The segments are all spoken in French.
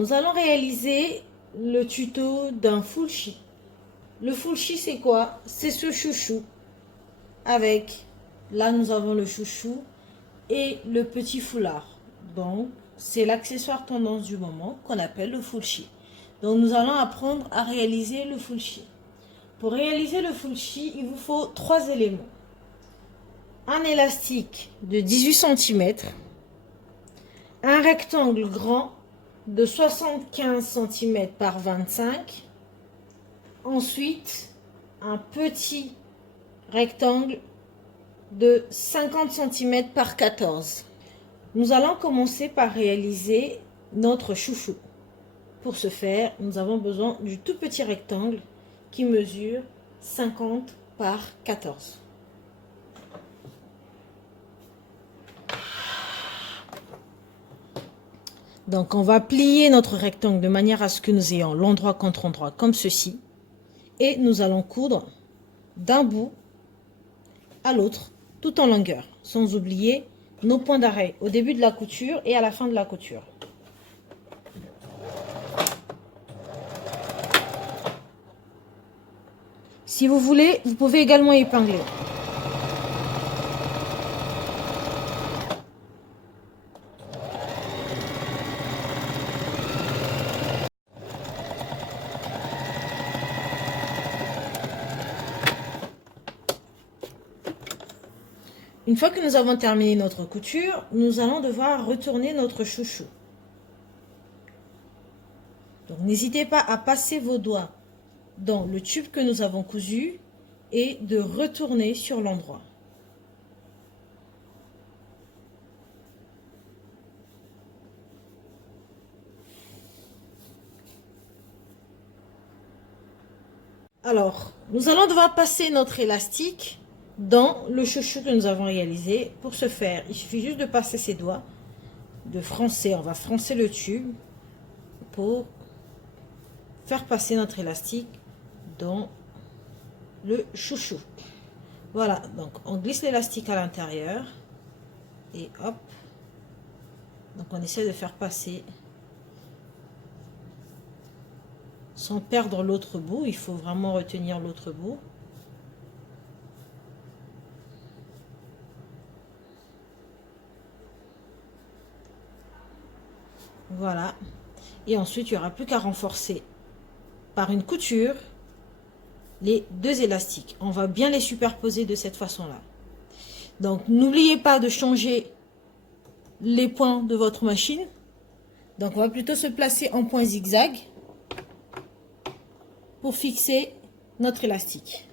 Nous allons réaliser le tuto d'un full-chi. Le full-chi, c'est quoi? C'est ce chouchou avec, là nous avons le chouchou et le petit foulard. Donc, c'est l'accessoire tendance du moment qu'on appelle le full-chi. Donc, nous allons apprendre à réaliser le full-chi. Pour réaliser le full-chi, il vous faut 3 éléments. Un élastique de 18 cm, un rectangle grand de 75 cm par 25. Ensuite, un petit rectangle de 50 cm par 14. Nous allons commencer par réaliser notre chouchou. Pour ce faire, nous avons besoin du tout petit rectangle qui mesure 50 par 14. Donc, on va plier notre rectangle de manière à ce que nous ayons l'endroit contre endroit comme ceci. Et nous allons coudre d'un bout à l'autre, tout en longueur, sans oublier nos points d'arrêt au début de la couture et à la fin de la couture. Si vous voulez, vous pouvez également épingler. Une fois que nous avons terminé notre couture, nous allons devoir retourner notre chouchou. Donc n'hésitez pas à passer vos doigts dans le tube que nous avons cousu et de retourner sur l'endroit. Alors, nous allons devoir passer notre élastique dans le chouchou que nous avons réalisé. Pour ce faire, il suffit juste de passer ses doigts, de froncer. On va froncer le tube pour faire passer notre élastique dans le chouchou. Voilà, donc on glisse l'élastique à l'intérieur et hop. Donc on essaie de faire passer sans perdre l'autre bout. Il faut vraiment retenir l'autre bout. Voilà. Et ensuite, il n'y aura plus qu'à renforcer par une couture les deux élastiques. On va bien les superposer de cette façon-là. Donc, n'oubliez pas de changer les points de votre machine. Donc, on va plutôt se placer en point zigzag pour fixer notre élastique.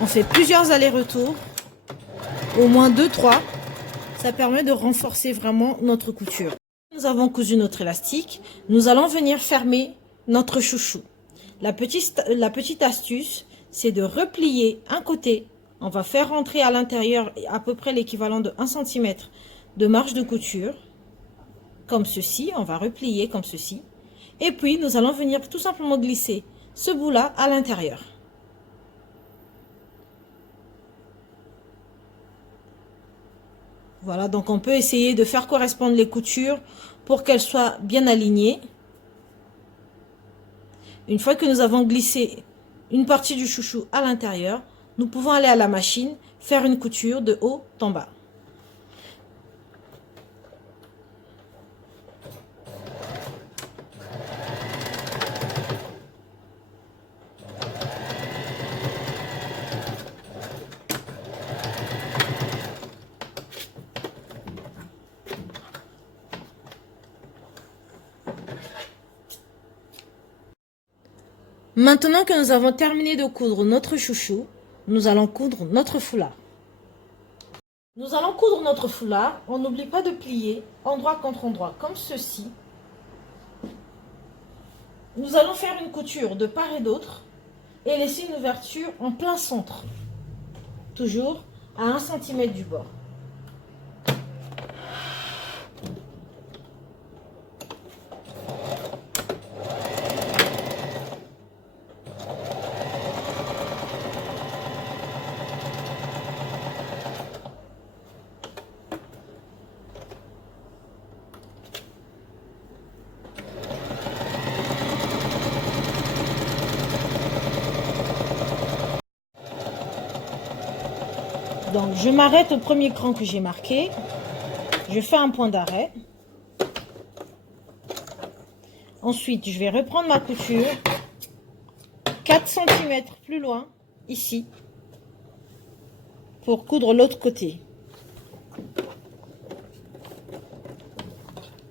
On fait plusieurs allers-retours, au moins 2-3. Ça permet de renforcer vraiment notre couture. Nous avons cousu notre élastique. Nous allons venir fermer notre chouchou. La petite astuce, c'est de replier un côté. On va faire rentrer à l'intérieur à peu près l'équivalent de 1 cm de marge de couture. Comme ceci, on va replier comme ceci. Et puis, nous allons venir tout simplement glisser ce bout-là à l'intérieur. Voilà, donc on peut essayer de faire correspondre les coutures pour qu'elles soient bien alignées. Une fois que nous avons glissé une partie du chouchou à l'intérieur, nous pouvons aller à la machine, faire une couture de haut en bas. Maintenant que nous avons terminé de coudre notre chouchou, nous allons coudre notre foulard. Nous allons coudre notre foulard. On n'oublie pas de plier endroit contre endroit comme ceci. Nous allons faire une couture de part et d'autre et laisser une ouverture en plein centre. Toujours à 1 cm du bord. Donc, je m'arrête au premier cran que j'ai marqué. Je fais un point d'arrêt. Ensuite, je vais reprendre ma couture 4 cm plus loin, ici, pour coudre l'autre côté.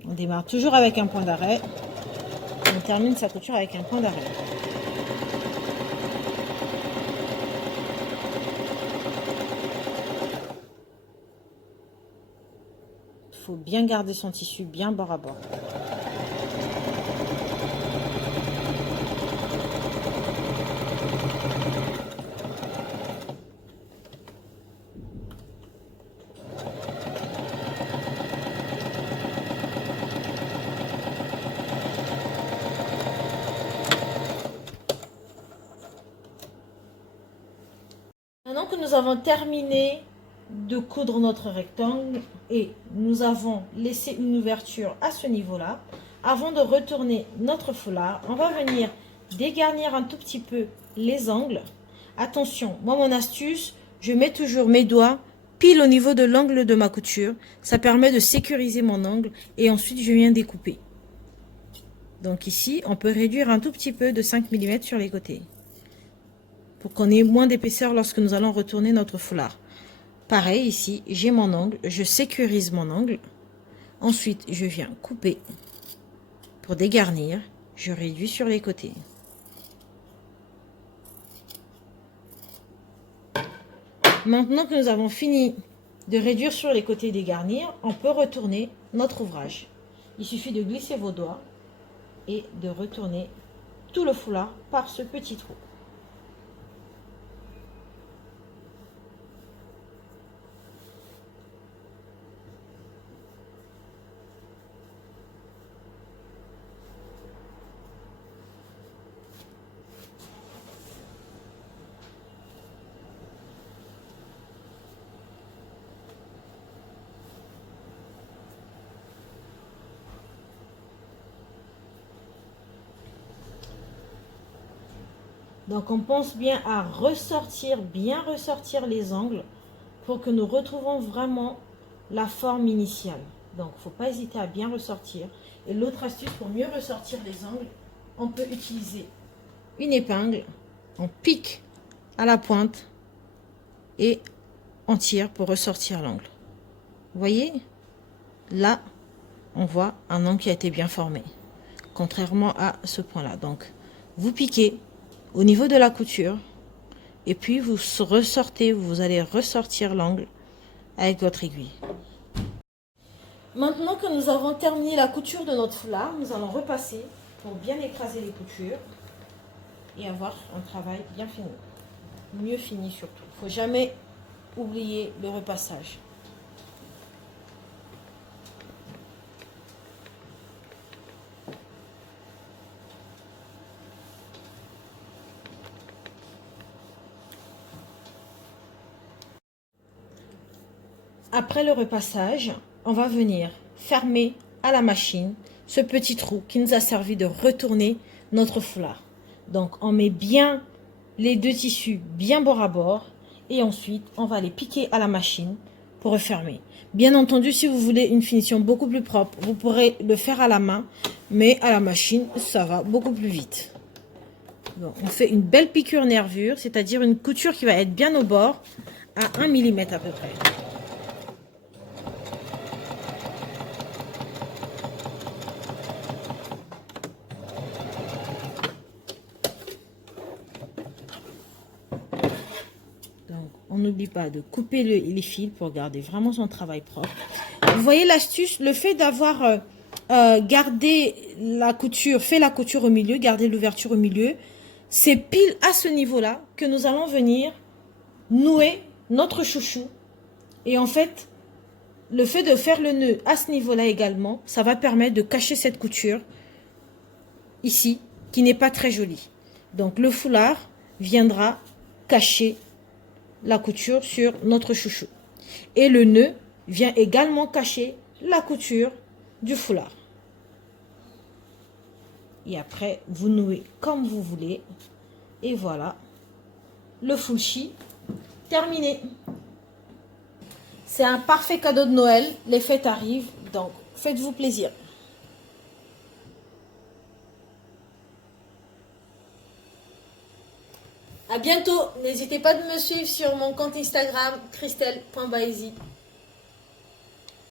On démarre toujours avec un point d'arrêt. On termine sa couture avec un point d'arrêt. Il faut bien garder son tissu bien bord à bord. Maintenant que nous avons terminé de coudre notre rectangle et nous avons laissé une ouverture à ce niveau-là, avant de retourner notre foulard, on va venir dégarnir un tout petit peu les angles. Attention, moi mon astuce, je mets toujours mes doigts pile au niveau de l'angle de ma couture. Ça permet de sécuriser mon angle et ensuite je viens découper. Donc ici, on peut réduire un tout petit peu de 5 mm sur les côtés, pour qu'on ait moins d'épaisseur lorsque nous allons retourner notre foulard. Pareil ici, j'ai mon angle, je sécurise mon angle. Ensuite, je viens couper pour dégarnir. Je réduis sur les côtés. Maintenant que nous avons fini de réduire sur les côtés et dégarnir, on peut retourner notre ouvrage. Il suffit de glisser vos doigts et de retourner tout le foulard par ce petit trou. Donc on pense bien à bien ressortir les angles pour que nous retrouvons vraiment la forme initiale. Donc il ne faut pas hésiter à bien ressortir. Et l'autre astuce pour mieux ressortir les angles, on peut utiliser une épingle, on pique à la pointe et on tire pour ressortir l'angle. Vous voyez, là on voit un angle qui a été bien formé, contrairement à ce point-là. Donc vous piquez au niveau de la couture et puis vous ressortez, vous allez ressortir l'angle avec votre aiguille. Maintenant que nous avons terminé la couture de notre foulard, nous allons repasser pour bien écraser les coutures et avoir un travail bien fini, mieux fini surtout. Il ne faut jamais oublier le repassage. Après le repassage, on va venir fermer à la machine ce petit trou qui nous a servi de retourner notre foulard. Donc on met bien les deux tissus bien bord à bord et ensuite on va les piquer à la machine pour refermer. Bien entendu, si vous voulez une finition beaucoup plus propre, vous pourrez le faire à la main, mais à la machine, ça va beaucoup plus vite. Bon, on fait une belle piqûre nervure, c'est-à-dire une couture qui va être bien au bord, à 1 mm à peu près. On n'oublie pas de couper les fils pour garder vraiment son travail propre. Vous voyez l'astuce, le fait d'avoir gardé la couture, fait la couture au milieu, garder l'ouverture au milieu, c'est pile à ce niveau-là que nous allons venir nouer notre chouchou. Et en fait, le fait de faire le nœud à ce niveau-là également, ça va permettre de cacher cette couture ici, qui n'est pas très jolie. Donc le foulard viendra cacher la couture sur notre chouchou. Et le nœud vient également cacher la couture du foulard. Et après, vous nouez comme vous voulez. Et voilà, le fullshi terminé. C'est un parfait cadeau de Noël. Les fêtes arrivent, donc faites-vous plaisir. À bientôt. N'hésitez pas de me suivre sur mon compte Instagram, christelle.baezi.